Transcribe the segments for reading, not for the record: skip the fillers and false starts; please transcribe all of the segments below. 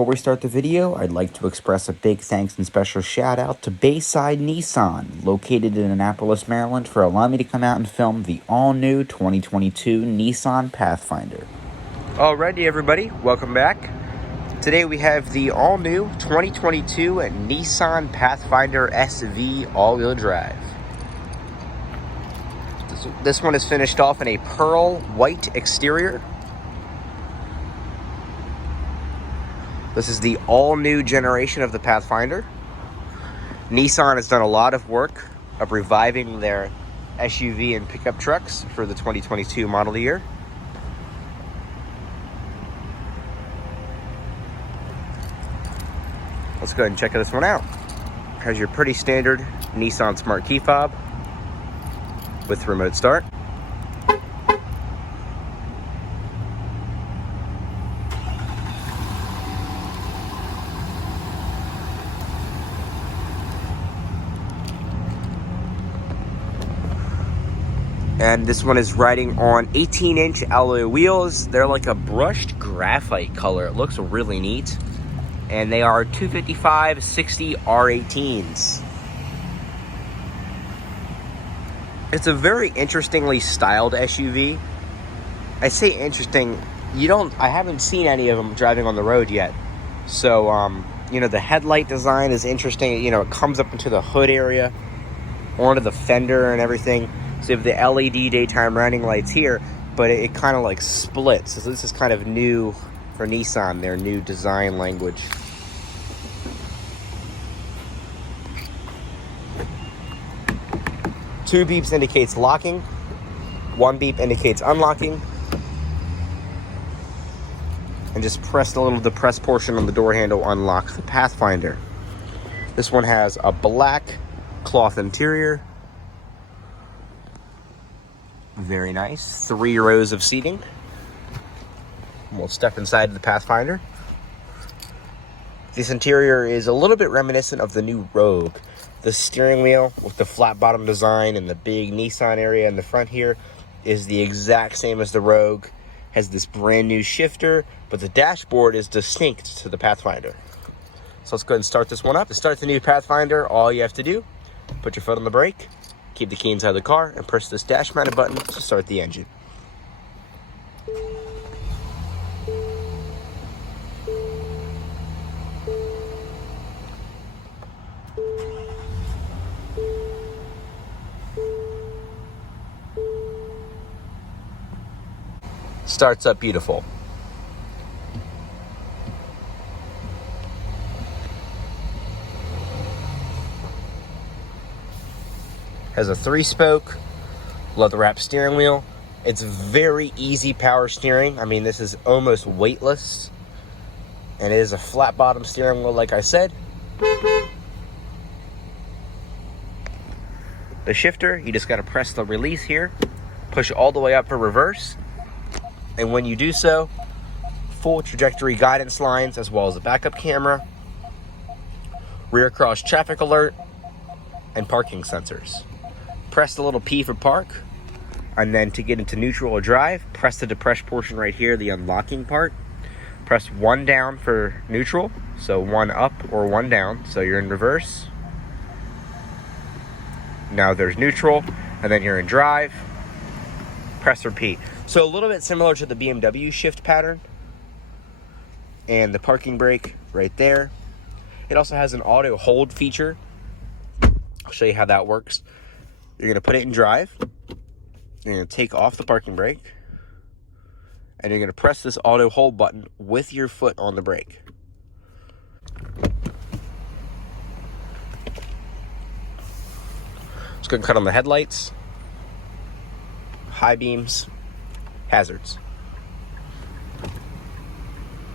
Before we start the video, I'd like to express a big thanks and special shout out to Bayside Nissan, located in Annapolis, Maryland, for allowing me to come out and film the all-new 2022 Nissan Pathfinder. Alrighty everybody, welcome back. Today we have the all-new 2022 Nissan Pathfinder SV all-wheel drive. This one is finished off in a pearl white exterior. This is the all-new generation of the Pathfinder. Nissan has done a lot of work of reviving their SUV and pickup trucks for the 2022 model year. Let's go ahead and check this one out. Has your pretty standard Nissan Smart Key Fob with remote start. And this one is riding on 18-inch alloy wheels. They're like a brushed graphite color. It looks really neat. And they are 255/60 R18s. It's a very interestingly styled SUV. I say interesting, I haven't seen any of them driving on the road yet. So, the headlight design is interesting. It comes up into the hood area, onto the fender and everything. So you have the LED daytime running lights here, but it kind of like splits. So this is kind of new for Nissan, their new design language. Two beeps indicates locking. One beep indicates unlocking. And just press the little depressed portion on the door handle unlocks the Pathfinder. This one has a black cloth interior. Very nice. 3 rows of seating. We'll step inside the Pathfinder. This interior is a little bit reminiscent of the new Rogue. The steering wheel with the flat bottom design and the big Nissan area in the front here is the exact same as the Rogue. Has this brand new shifter, but the dashboard is distinct to the Pathfinder. So let's go ahead and start this one up. To start the new Pathfinder, all you have to do, put your foot on the brake, keep the key inside the car, and press this dash mounted button to start the engine. Starts up beautiful. Has a 3-spoke leather wrapped steering wheel. It's very easy power steering. I mean, this is almost weightless. And it is a flat bottom steering wheel, like I said. The shifter, you just got to press the release here, push all the way up for reverse. And when you do so, full trajectory guidance lines as well as a backup camera, rear cross traffic alert, and parking sensors. Press the little P for park, and then to get into neutral or drive, press the depressed portion right here, the unlocking part. Press 1 down for neutral, so 1 up or 1 down, so you're in reverse. Now there's neutral, and then you're in drive. Press repeat. So a little bit similar to the BMW shift pattern. And the parking brake right there. It also has an auto hold feature. I'll show you how that works. You're going to put it in drive. You're going to take off the parking brake. And you're going to press this auto hold button with your foot on the brake. Let's go and cut on the headlights. High beams, hazards.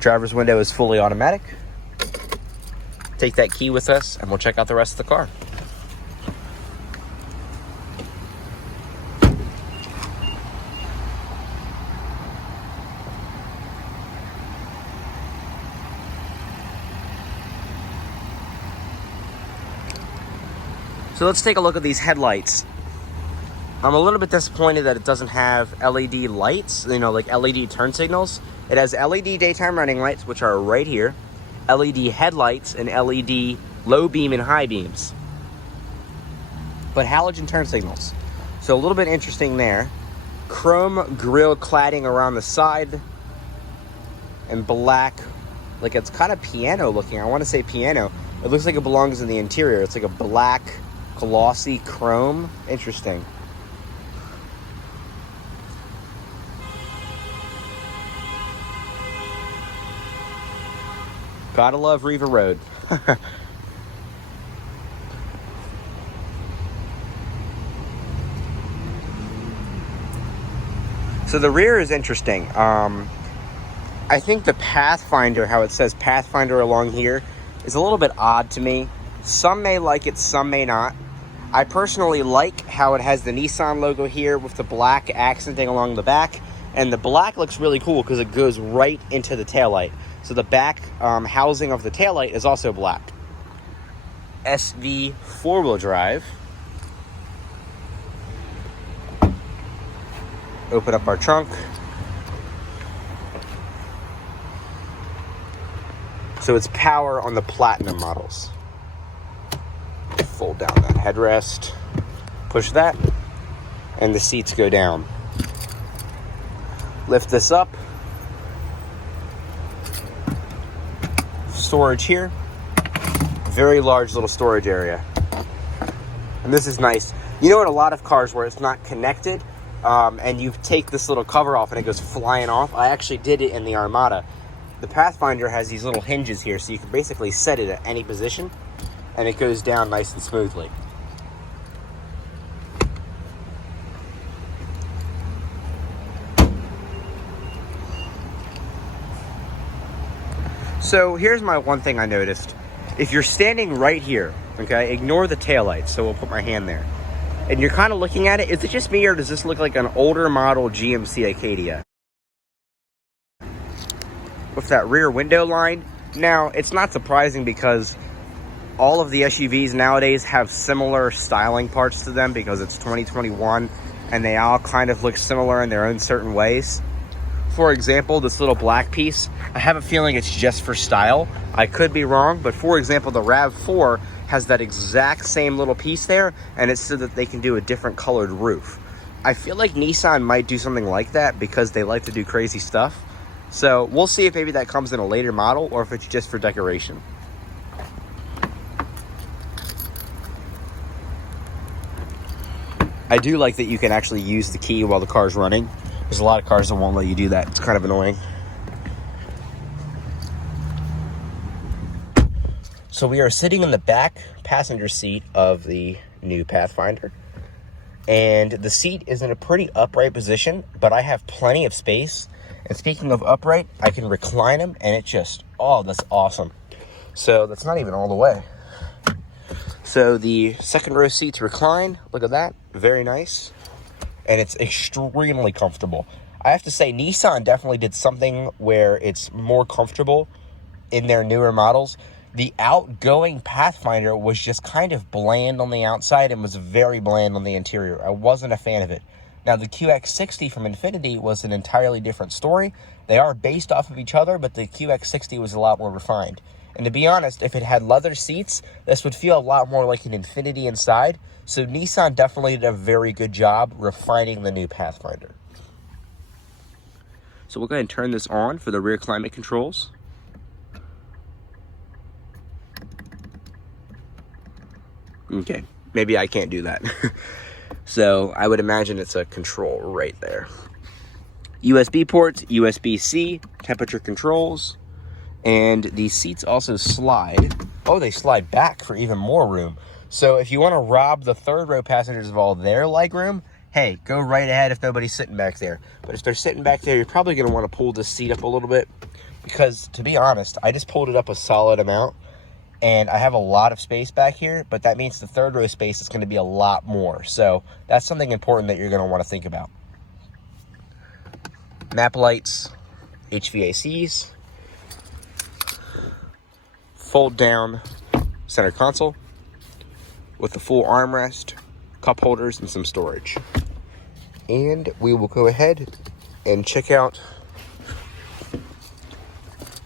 Driver's window is fully automatic. Take that key with us and we'll check out the rest of the car. So let's take a look at these headlights. I'm a little bit disappointed that it doesn't have LED lights, like LED turn signals. It has LED daytime running lights, which are right here. LED headlights and LED low beam and high beams, but halogen turn signals. So a little bit interesting there. Chrome grille cladding around the side and black, like it's kind of piano looking. I want to say piano. It looks like it belongs in the interior. It's like a black glossy chrome. Interesting. Gotta love Riva Road. So the rear is interesting. I think the Pathfinder, how it says Pathfinder along here, is a little bit odd to me. Some may like it, some may not. I personally like how it has the Nissan logo here with the black accenting along the back. And the black looks really cool because it goes right into the taillight. So the back housing of the taillight is also black. SV four-wheel drive. Open up our trunk. So it's power on the Platinum models. Fold down that headrest, push that, and the seats go down. Lift this up. Storage here. Very large little storage area. And this is nice. You know, in a lot of cars where it's not connected, and you take this little cover off and it goes flying off. I actually did it in the Armada. The Pathfinder has these little hinges here, so you can basically set it at any position, and it goes down nice and smoothly. So here's my one thing I noticed. If you're standing right here, okay, ignore the taillights, so we'll put my hand there, and you're kind of looking at it, is it just me or does this look like an older model GMC Acadia? With that rear window line. Now, it's not surprising because all of the SUVs nowadays have similar styling parts to them because it's 2021 and they all kind of look similar in their own certain ways. For example, this little black piece, I have a feeling it's just for style. I could be wrong, but for example, the RAV4 has that exact same little piece there, and it's so that they can do a different colored roof. I feel like Nissan might do something like that because they like to do crazy stuff. So we'll see if maybe that comes in a later model or if it's just for decoration. I do like that you can actually use the key while the car's running. There's a lot of cars that won't let you do that. It's kind of annoying. So we are sitting in the back passenger seat of the new Pathfinder. And the seat is in a pretty upright position, but I have plenty of space. And speaking of upright, I can recline them, and it just, oh, that's awesome. So that's not even all the way. So the second row seats recline. Look at that. Very nice. And it's extremely comfortable. I have to say, Nissan definitely did something where it's more comfortable in their newer models. The outgoing Pathfinder was just kind of bland on the outside and was very bland on the interior. I wasn't a fan of it. Now, the QX60 from Infiniti was an entirely different story. They are based off of each other, but the QX60 was a lot more refined. And to be honest, if it had leather seats, this would feel a lot more like an Infiniti inside. So Nissan definitely did a very good job refining the new Pathfinder. So we'll go ahead and turn this on for the rear climate controls. Okay, maybe I can't do that. So I would imagine it's a control right there. USB ports, USB-C, temperature controls, and these seats also slide. Oh, they slide back for even more room. So if you want to rob the third row passengers of all their legroom, hey, go right ahead if nobody's sitting back there. But if they're sitting back there, you're probably going to want to pull this seat up a little bit because, to be honest, I just pulled it up a solid amount. And I have a lot of space back here, but that means the third row space is going to be a lot more. So that's something important that you're going to want to think about. Map lights, HVACs, fold down center console with the full armrest, cup holders, and some storage. And we will go ahead and check out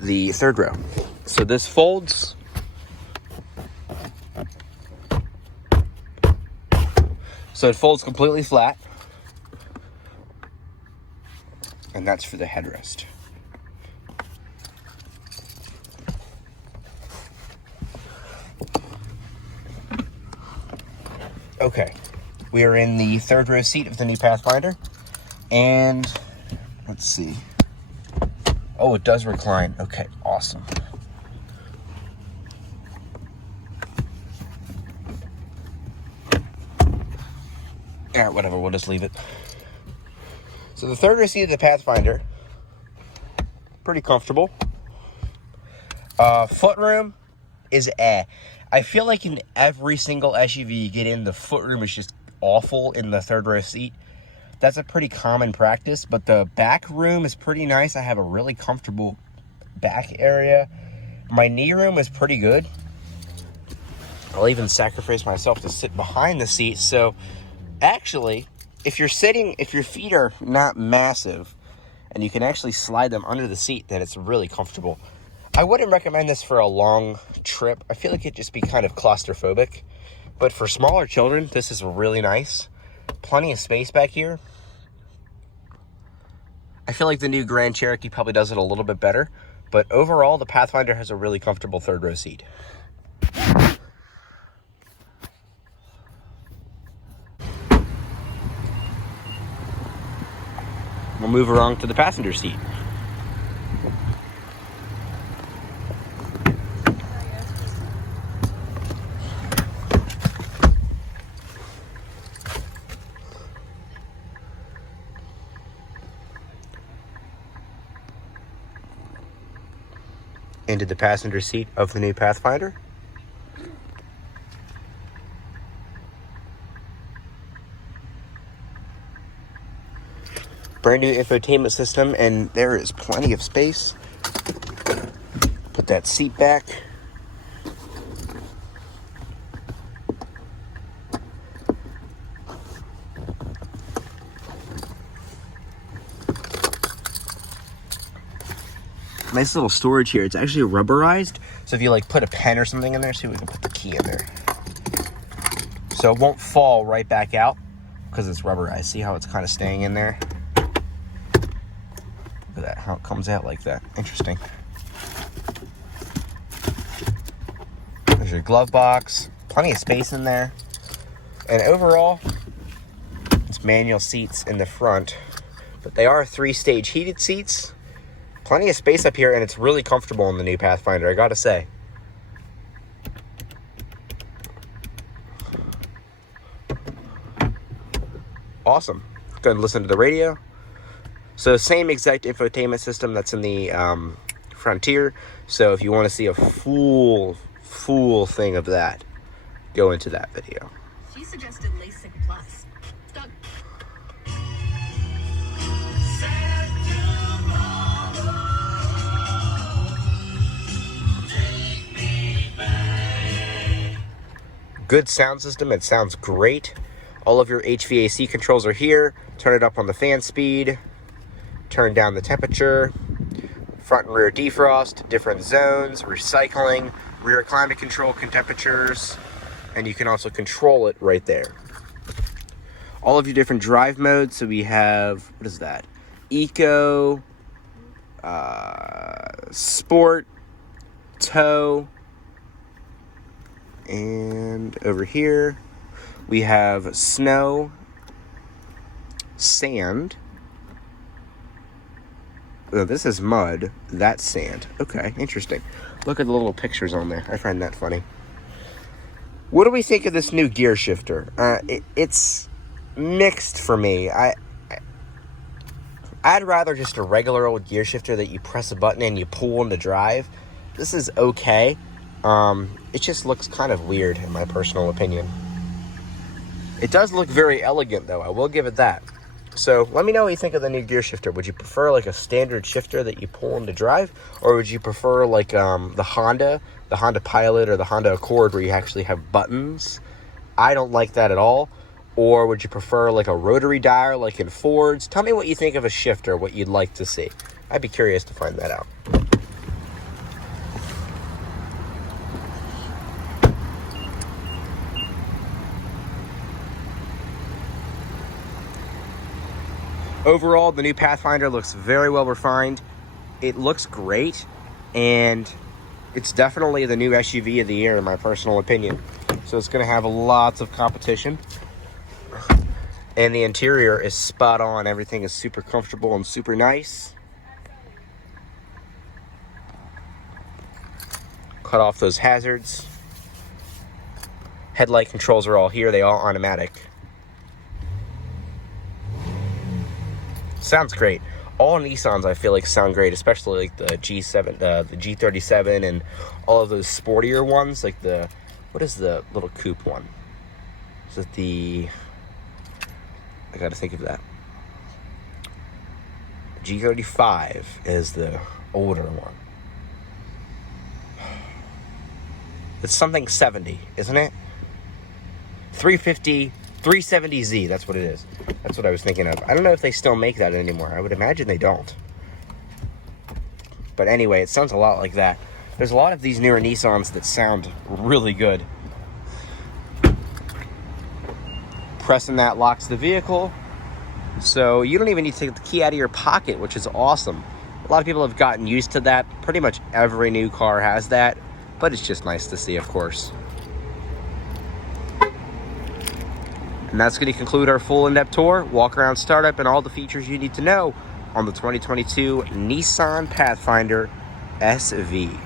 the third row. So this folds. So it folds completely flat. And that's for the headrest. Okay, we are in the third row seat of the new Pathfinder, and let's see. Oh, it does recline. Okay, awesome. Alright, whatever, we'll just leave it. So the third row seat of the Pathfinder, pretty comfortable. Footroom is I feel like in every single SUV you get in, the footroom is just awful in the third row seat. That's a pretty common practice, but the back room is pretty nice. I have a really comfortable back area. My knee room is pretty good. I'll even sacrifice myself to sit behind the seat. So actually, if your feet are not massive and you can actually slide them under the seat, then it's really comfortable. I wouldn't recommend this for a long trip. I feel like it'd just be kind of claustrophobic. But for smaller children, this is really nice. Plenty of space back here. I feel like the new Grand Cherokee probably does it a little bit better. But overall, the Pathfinder has a really comfortable third row seat. We'll move around to the passenger seat. Into the passenger seat of the new Pathfinder. Brand new infotainment system, and there is plenty of space. Put that seat back. Nice little storage here. It's actually rubberized, so if you like put a pen or something in there, see if we can put the key in there. So it won't fall right back out because it's rubberized. See how it's kind of staying in there? Look at that, how it comes out like that. Interesting. There's your glove box. Plenty of space in there. And overall, it's manual seats in the front, but they are 3-stage heated seats. Plenty of space up here, and it's really comfortable in the new Pathfinder, I gotta say. Awesome. Go ahead and listen to the radio. So same exact infotainment system that's in the Frontier. So if you want to see a full thing of that, go into that video. She suggested LASIK Plus. Good sound system. It sounds great. All of your HVAC controls are here. Turn it up on the fan speed. Turn down the temperature. Front and rear defrost. Different zones. Recycling. Rear climate control temperatures. And you can also control it right there. All of your different drive modes. So we have, what is that? Eco. Sport. Tow. And over here, we have snow, sand. Oh, this is mud. That's sand. Okay, interesting. Look at the little pictures on there. I find that funny. What do we think of this new gear shifter? It's mixed for me. I'd rather just a regular old gear shifter that you press a button and you pull into drive. This is okay. It just looks kind of weird in my personal opinion. It does look very elegant though, I will give it that. So let me know what you think of the new gear shifter. Would you prefer like a standard shifter that you pull into drive? Or would you prefer like the Honda Pilot or the Honda Accord where you actually have buttons? I don't like that at all. Or would you prefer like a rotary dial like in Fords? Tell me what you think of a shifter, what you'd like to see. I'd be curious to find that out. Overall, the new Pathfinder looks very well refined. It looks great, and it's definitely the new SUV of the year in my personal opinion. So it's going to have lots of competition. And the interior is spot on. Everything is super comfortable and super nice. Cut off those hazards. Headlight controls are all here. They all automatic. Sounds great. All Nissans I feel like sound great, especially like the G7, the G37, and all of those sportier ones. Like the, what is the little coupe one? Is it the? I gotta think of that. G35 is the older one. It's something 70, isn't it? 350, 370Z, that's what it is. That's what I was thinking of. I don't know if they still make that anymore. I would imagine they don't. But anyway, it sounds a lot like that. There's a lot of these newer Nissans that sound really good. Pressing that locks the vehicle. So you don't even need to take the key out of your pocket, which is awesome. A lot of people have gotten used to that. Pretty much every new car has that. But it's just nice to see, of course. And that's going to conclude our full in-depth tour, walk-around startup, and all the features you need to know on the 2022 Nissan Pathfinder SV.